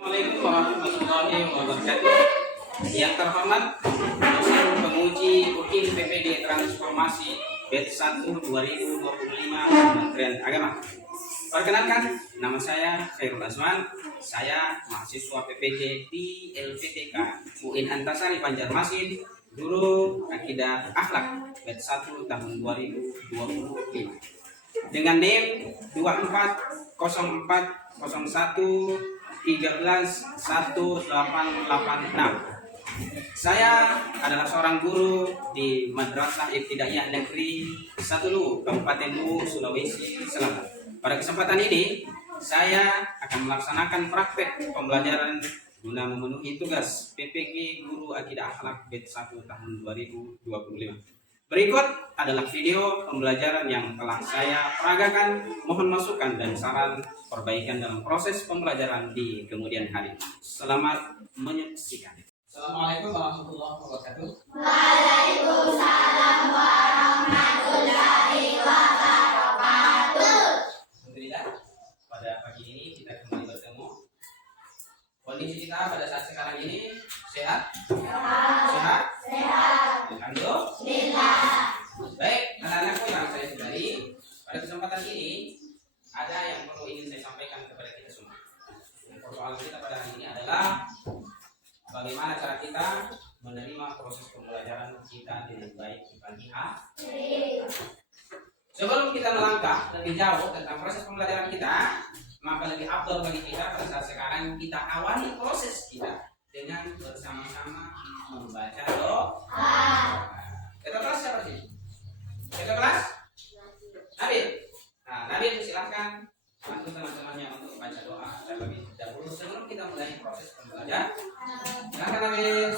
Assalamualaikum warahmatullahi wabarakatuh. Yang terhormat dosen penguji UIN PPD Transformasi Batch 1 2025 Kementerian Agama. Perkenalkan, nama saya Khairul Azman. Saya mahasiswa PPD di LPTK UIN Antasari Banjarmasin, Juru Akidah Akhlak Batch 1 tahun 2025. Dengan NIM 240401131886. Saya adalah seorang guru di Madrasah Ibtidaiyah Negeri 1 Luwu, Kabupaten Luwu, Sulawesi Selatan. Pada kesempatan ini, saya akan melaksanakan praktek pembelajaran guna memenuhi tugas PPG Guru Akidah Akhlak Batch 1 tahun 2025. Berikut adalah video pembelajaran yang telah saya peragakan. Mohon masukan dan saran perbaikan dalam proses pembelajaran di kemudian hari. Selamat menyaksikan. Assalamualaikum warahmatullahi wabarakatuh. Waalaikumsalam warahmatullahi wabarakatuh. Alhamdulillah, pada pagi ini kita kembali bertemu. Kondisi kita pada saat sekarang ini sehat? Sehat? Alhamdulillah. Baik, anak-anakku yang saya saudari, pada kesempatan ini ada yang perlu ingin saya sampaikan kepada kita semua. Persoalan kita pada hari ini adalah bagaimana cara kita menerima proses pembelajaran kita dengan baik di pagi hari. Sebelum kita melangkah lebih jauh tentang proses pembelajaran kita, maka lebih afdal bagi kita pada saat sekarang kita awali proses kita dengan bersama-sama membaca doa. Kita kelas siapa sih? Kita kelas? Nabil. Nah, Nabil silahkan bantu teman-temannya untuk baca doa terlebih dahulu sebelum kita mulai proses pembelajaran. Silahkan Nabil.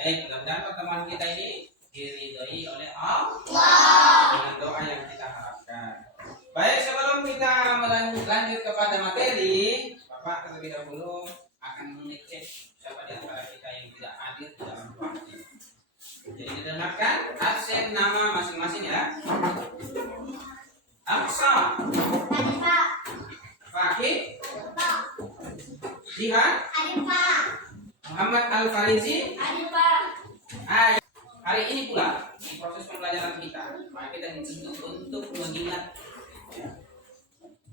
Baik, mudah-mudahan pertemuan kita ini diridhoi oleh Allah dengan doa yang kita harapkan. Baik, sebelum kita lanjut kepada materi, Bapak terlebih dahulu akan mengecek siapa di antara kita yang tidak hadir di dalam ruangan ini. Jadi didengarkan absen nama masing-masing ya. Aksa, Fakih, Jihan, Muhammad Al-Farizi. Hari ini pula di proses pembelajaran kita, maka kita dituntut untuk mengingat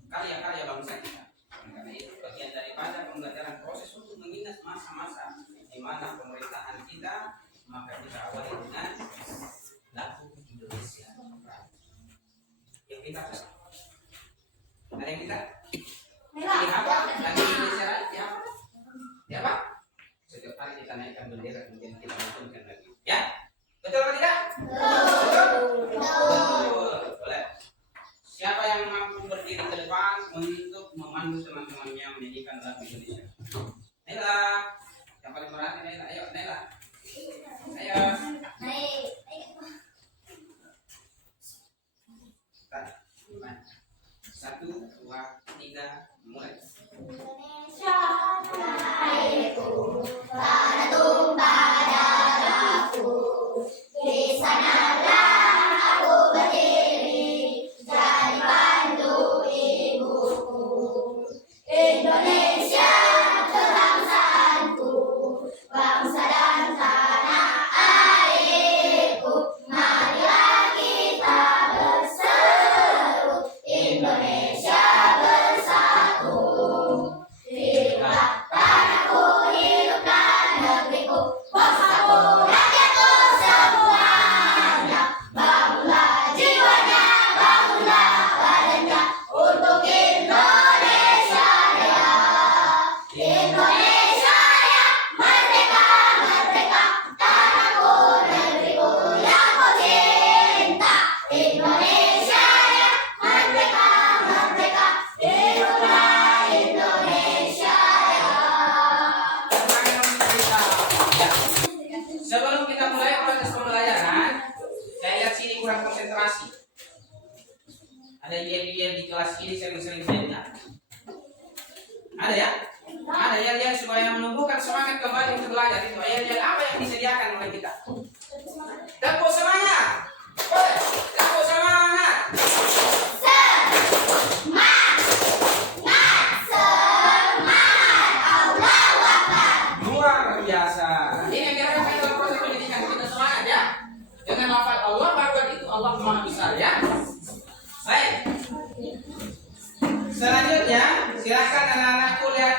karya-karya bangsa kita. Karena itu bagian daripada pembelajaran proses untuk mengingat masa-masa di mana pemerintahan kita, maka kita awali dengan lagu Indonesia. Yang kita ada yang kita pilih apa? Lagu Indonesia Raya apa? Ya Pak? Setiap hari kita naikkan bendera kemudian kita lantunkan lagi. Ya? Betul atau tidak? Betul. Boleh. Siapa yang mampu berdiri ke depan untuk memandu teman-temannya menyanyikan lagu Indonesia? Nela. Yang paling berani Nela. Ayo Nela. Ayo. Satu, dua, tiga, mulai. Indonesia, tanah airku. kelas ini sering-sering saya dengar. Ada ya? Ada yang supaya menumbuhkan semangat kembali untuk belajar itu. Ayat-ayat apa yang disediakan oleh kita? Tepuk semangat. Boleh? Tepuk semangat. Luar biasa. Ini yang kira-kira dalam proses pendidikan kita semangat ya. Dengan lafaz Allah, bahwa itu Allah Maha Besar ya. Baik. Selanjutnya, silakan anak-anakku lihat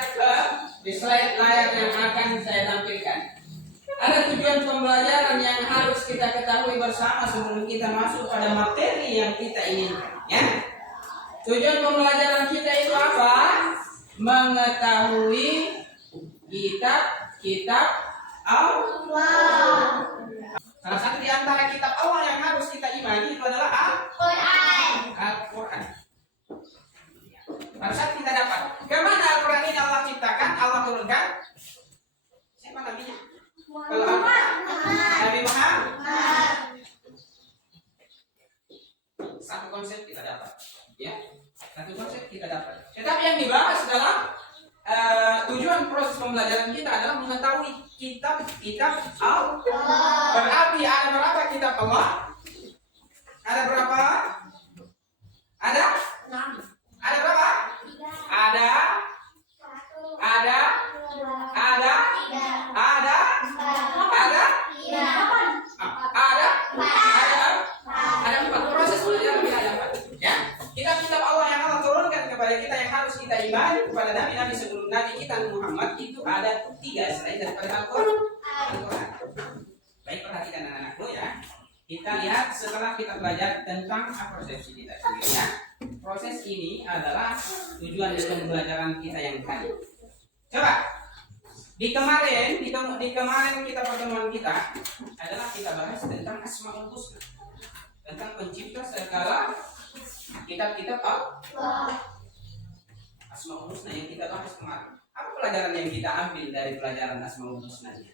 di slide layar yang akan saya tampilkan. Ada tujuan pembelajaran yang harus kita ketahui bersama sebelum kita masuk pada materi yang kita inginkan. Ya. Tujuan pembelajaran kita itu apa? Mengetahui kitab Allah. Salah satu di antara kitab Allah yang harus kita imani itu adalah Al-Quran. Pada saat kita dapat, kemana Al-Quran ini Allah ciptakan, Allah turunkan? Siapa nabinya? Kalau Nabi Muhammad. Satu konsep kita dapat, ya. Satu konsep kita dapat. Tetapi yang dibahas dalam tujuan proses pembelajaran kita adalah mengetahui kitab Allah. Berarti ada berapa kitab Allah? Ada berapa? Ada? Ada berapa? Ada? Empat proses pembelajaran kita dapat. Ya, kitab-kitab Allah yang Allah turunkan kepada kita yang harus kita imani kepada nabi-nabi sebelum Nabi kita Muhammad itu ada 3 selain daripada Al-Quran. Baik, perhatikan anak-anakku ya. Kita lihat setelah kita belajar tentang persepsi kita sendiri ya. Proses ini adalah tujuan dari pembelajaran kita yang tadi. Coba di kemarin kita pertemuan kita adalah kita bahas tentang Asmaul Husna, tentang pencipta segala kitab-kitab Allah. Asmaul Husna yang kita bahas kemarin. Apa pelajaran yang kita ambil dari pelajaran Asmaul Husna-nya?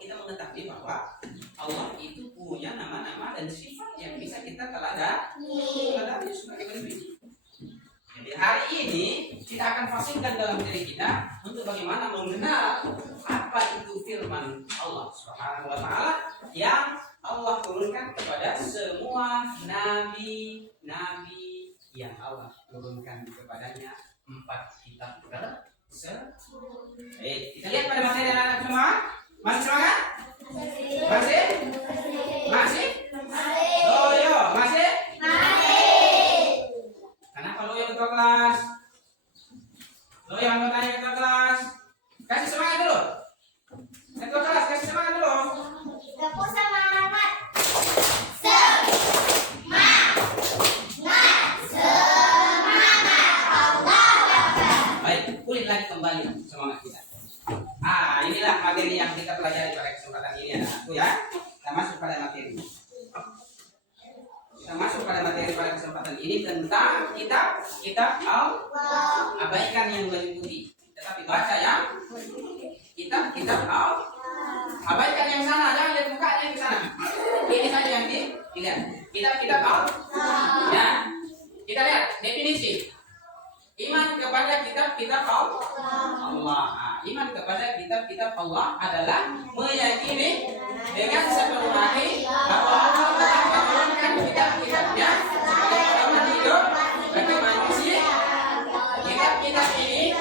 Kita mengetahui bahwa Allah itu punya nama-nama dan sifat yang bisa kita teladani sebagai pribadi. Jadi hari ini kita akan fasihkan dalam diri kita untuk bagaimana mengenal apa itu firman Allah Subhanahu wa taala yang Allah turunkan kepada semua nabi-nabi yang Allah turunkan kepadanya 4 kitab kita lihat pada materi anak-anak semua. Masih semangat? Masih? Loyo, masih? Kenapa loyo ketua kelas? Loyo yang mau tanya ketua kelas? Kasih semangat dulu. Ketua kelas kasih semangat dulu. Tepuk semangat. Baik, kulit lagi kembali semangat kita. Inilah materi yang kita pelajari pada kesempatan ini anak-anakku ya. Kita masuk pada materi. Pada kesempatan ini tentang kitab Allah. Abaikan yang meliputi, tetapi baca yang kitab Allah. Abaikan yang sana, jangan lihat mukanya yang sana. Ini saja yang dilihat. Kitab Allah. Ya. Kita lihat definisi. Iman kepada kitab-kitab Allah. Iman kepada kitab-kitab Allah adalah meyakini dengan sepenuh hati bahwa Allah telah menurunkan kitab-kitabnya sebagai pedoman hidup bagi manusia. Kitab-kitab ini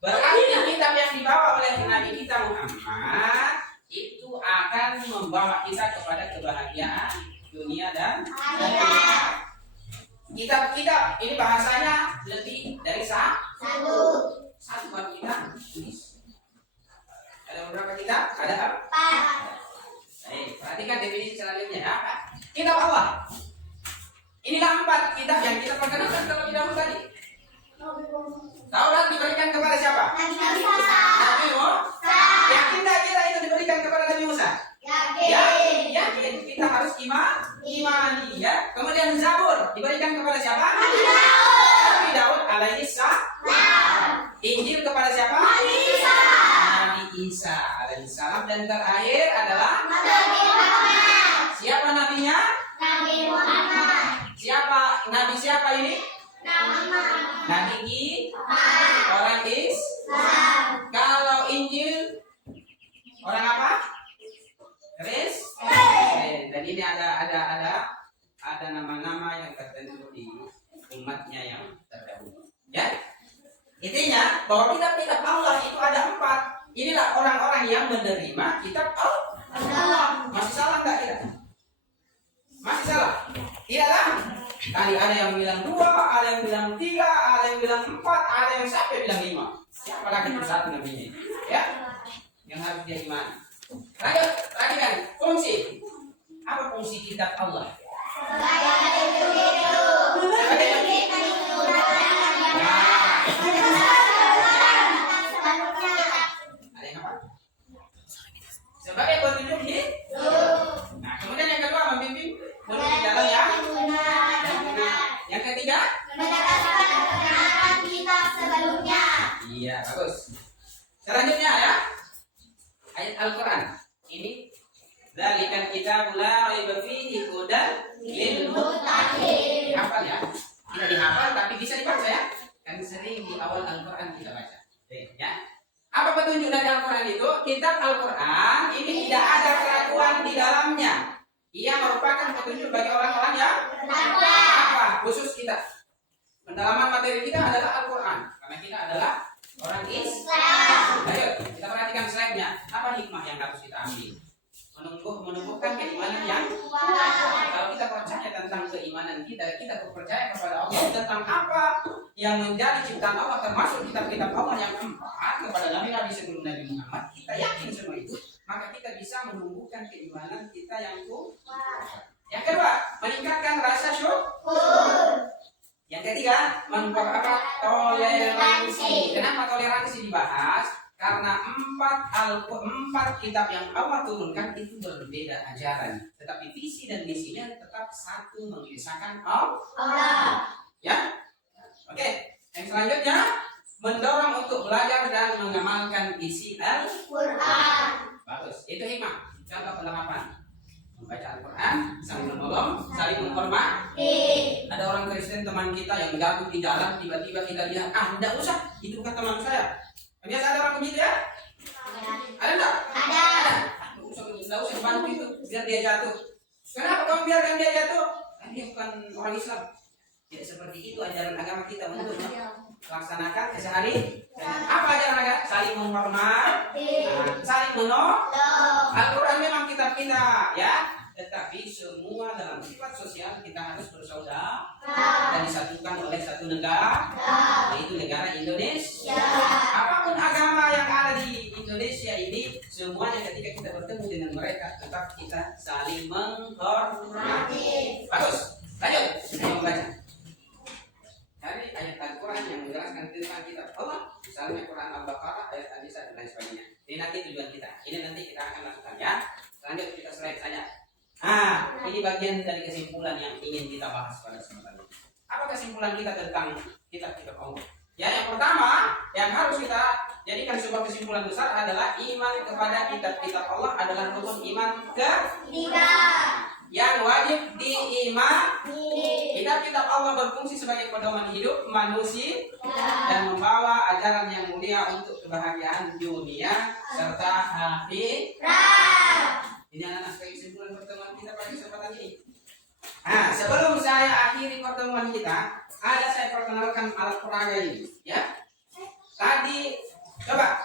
berarti kitab yang dibawa oleh Nabi kita Muhammad itu akan membawa kita kepada kebahagiaan dunia dan akhirat. Kitab-kitab ini bahasanya lebih dari satu buat kita tulis. Ada beberapa kitab? Ada apa? Baik, perhatikan definisi selanjutnya. Apa? Kitab Allah. Inilah 4 kitab yang kita perkenalkan terlebih dahulu tadi. Taurat diberikan kepada siapa? Nabi Musa. Yakin tak kita itu diberikan kepada Nabi Musa? Yakin. Kita harus imani ya. Kemudian Zabur diberikan kepada siapa? Nabi Daud alaihi salam. Injil kepada siapa? Nabi Isa alaihi salam, dan terakhir adalah Nabi Muhammad. siapa nabinya? Nabi Muhammad. Siapa ini? Nabi orang Islam. Kalau Injil orang apa? Kristen. Dan ini ada nama-nama yang tertentu di umatnya yang terdahulu. Ya, intinya bahwa kitab-kitab Allah itu ada 4. Inilah orang-orang yang menerima kitab Allah. Masih salah nggak kita? Masih salah? Tidak kan? Tadi ada yang bilang 2, ada yang bilang 3, ada yang bilang 4, ada yang sampai bilang 5. Siapa lagi itu satu nabinya? Ya, yang harus dia imani. Lanjut, lagi kan fungsi. Apa fungsi kitab Allah? Sebagai petunjuk hidup. Nah, kemudian yang kedua membimbing menuju jalan yang benar. Yang ketiga, Menerangkan kebenaran kitab sebelumnya. iya, bagus. Selanjutnya ya, ayat Al-Quran. Ini dzalikan kitabul la raiba fihi hudan lil muttaqin. Hafal ya. Tidak dihafal tapi bisa dibaca ya. Kan sering di awal Al-Quran kita baca. Ya. Apa petunjuk dari Al-Quran itu? Kitab Al-Quran ini tidak ada keraguan di dalamnya. Ia merupakan petunjuk bagi orang-orang yang apa? Khusus kita. Pendalaman materi kita adalah Al-Quran. Karena kita adalah orang Islam. Ayo, kita perhatikan slide-nya. Apa hikmah yang harus kita ambil? Menumbuhkan keimanan yang kalau kita percaya tentang keimanan kita percaya kepada Allah tentang apa yang menjadi ciptaan Allah, termasuk kitab-kitab Allah yang 4 kepada Nabi sebelum Nabi Muhammad. Kita yakin semua itu, maka kita bisa menumbuhkan keimanan kita yang kuat. Yang kedua, meningkatkan rasa syukur. Yang ketiga, memperapa toleransi. Kenapa toleransi dibahas? Karena 4 kitab yang Allah turunkan itu berbeda ajaran, tetapi visi dan misinya tetap satu, mengisahkan Allah. Ya, oke. Yang selanjutnya, mendorong untuk belajar dan mengamalkan isi Al-Quran. Bagus, itu hikmah. Contoh penerapan: membaca Al-Quran, saling menolong, saling menghormati. Ada orang Kristen teman kita yang gabung di jalan, tiba-tiba kita lihat, tidak usah, itu bukan teman saya. Biasa ada orang begitu ya? Ada enggak? Ada. Enggak usah bantu itu biar dia jatuh. Kenapa kamu biarkan dia jatuh? Dia bukan orang Islam. Tidak seperti itu ajaran agama kita untuk melaksanakan kesehari. Apa ajaran agama? Saling menghormati, saling menolong. Al-Quran memang kitab kita, ya. Tetapi semua dalam sifat sosial kita harus bersaudara dan disatukan oleh satu negara, yaitu negara Indonesia. Apapun agama yang ada di Indonesia ini, semuanya ketika kita bertemu dengan mereka tetap kita saling menghormati. Bagus. Lanjut, saya membaca. Cari ayat Al-Quran yang menjelaskan tentang kitab Allah, misalnya Quran Al-Baqarah, ayat An-Nisa dan lain sebagainya. Ini nanti tujuan kita. Ini nanti kita akan lakukan ya. Lanjut kita slide saja. Ini bagian dari kesimpulan yang ingin kita bahas pada kesempatan ini. Apa kesimpulan kita tentang kitab-kitab Allah? Ya, yang pertama yang harus kita jadikan sebuah kesimpulan besar adalah iman kepada kitab-kitab Allah adalah rukun iman ketiga yang wajib diimani. Kitab-kitab Allah berfungsi sebagai pedoman hidup manusia dan membawa ajaran yang mulia untuk kebahagiaan dunia serta akhirat. Ini anak sebagai kesimpulan pertemuan kita pada kesempatan ini. Sebelum saya akhiri pertemuan kita, saya perkenalkan alat peraga ini. Ya, tadi coba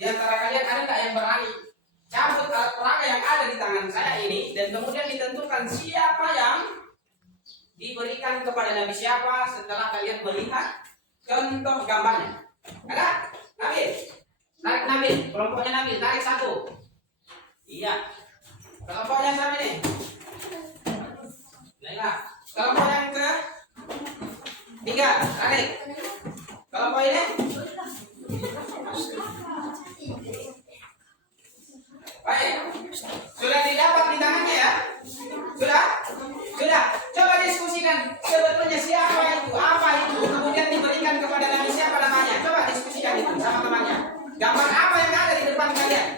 di antara kalian ada nggak yang berani cabut alat peraga yang ada di tangan saya ini dan kemudian ditentukan siapa yang diberikan kepada Nabi siapa setelah kalian melihat contoh gambarnya? Ada? Nabil, tarik Nabil, kelompoknya Nabil, tarik satu. Iya. Kelompok yang sama nih. Baiklah. Kelompok yang ke 3, tarik. Kelompok ini. Baik. Sudah didapat di tangannya ya? Sudah? Sudah. Coba diskusikan sebetulnya siapa itu, apa itu, kemudian diberikan kepada Nabi siapa namanya. Coba diskusikan itu sama temannya. Gambar apa yang ada di depan kalian?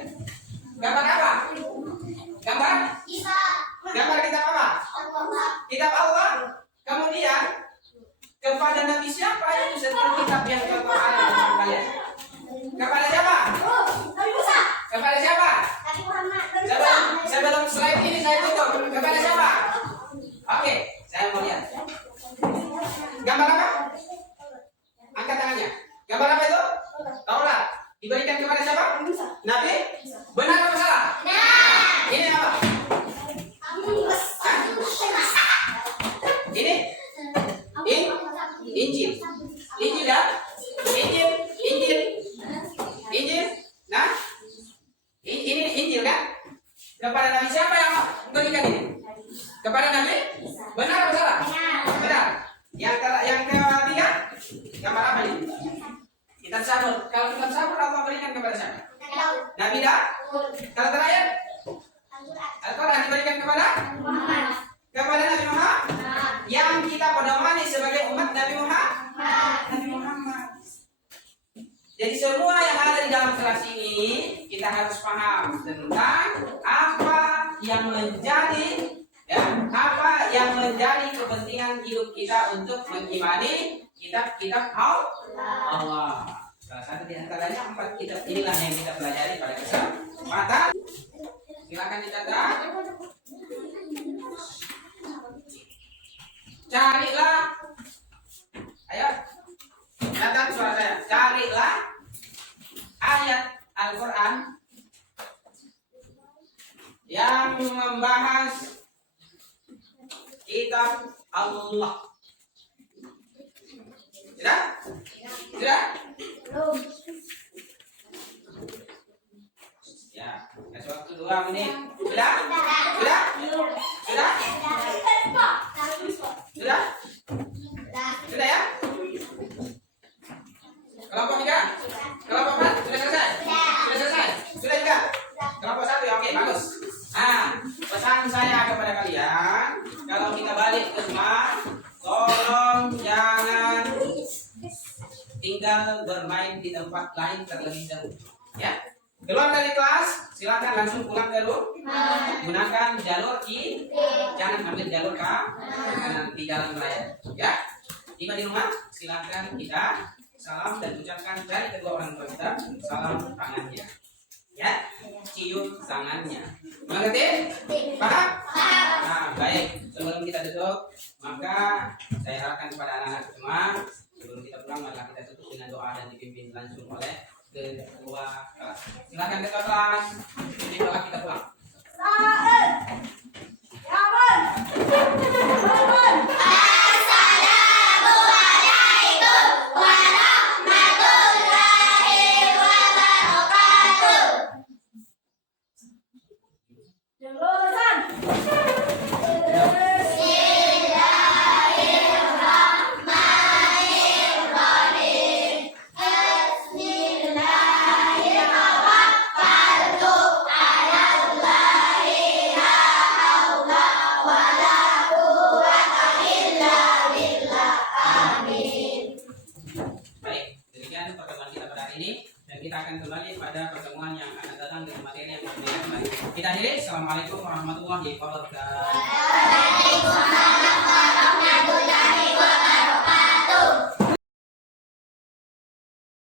Isa. Gambar kitab apa? Allah. Kitab Allah. Kemudian kepada Nabi siapa yang diserahkan kitab yang Al-Quran dalam kalian? Kepada siapa? Nabi Musa. Kepada siapa? Nabi Muhammad. Nabi Musa. Sebelum slide ini saya tutup. Kepada siapa? Oke, saya mau lihat. Gambar apa? Angkat tangannya. Gambar apa itu? Taurat. Diberikan kepada siapa? Nabi? Benar atau salah? Nah. Ini apa? Ini? Injil. Injil ya? Injil. Nah, ini Injil kan? Kepada Nabi siapa yang memberikan ini? Kepada Nabi? Benar atau salah? Benar. Yang ketiga, gambar apa ini? Kitab Zabur. Kalau kitab Zabur Allah berikan kepada siapa? Nabi Daud. Kalau terakhir, Al-Quran diberikan kepada Muhammad. Nabi Muhammad. Yang kita pedomani sebagai umat Nabi Muhammad. Jadi semua yang ada di dalam kelas ini kita harus paham tentang apa yang menjadi kepentingan hidup kita untuk mengimani kitab-kitab Allah. Salah satu di antaranya 4 kitab inilah yang kita pelajari pada kesempatan. Silakan dicatat. Carilah, ayo, catat suara saya. Carilah ayat Al-Quran yang membahas kitab Allah. Sudah? Sudah? Ya, kasih waktu 2 menit. Sudah? Sudah? Sudah? Sudah? Sudah ya? Kelompok 3? Kelompok 4? Sudah selesai? Sudah selesai? Sudah juga? Kelompok 1 ya? Oke, bagus. Nah, pesan saya kepada kalian, kalau kita balik ke rumah, tolong jangan tinggal bermain di tempat lain terlebih dahulu. Ya, keluar dari kelas, silakan langsung pulang ke rumah. Gunakan jalur I, jangan ambil jalur K, di jalan raya. Ya, tiba di rumah, silakan kita salam dan ucapkan dari kedua orang tua kita salam tangannya. Ya, cium tangannya. Mengerti? Paham? Nah, baik. Sebelum kita tutup, maka saya harapkan kepada anak-anak semua, sebelum kita pulang, maka kita tutup dengan doa dan dipimpin langsung oleh ketua kelas. Silakan ketua kelas, ini doa kita pulang. Kita akhiri. Assalamualaikum warahmatullahi wabarakatuh.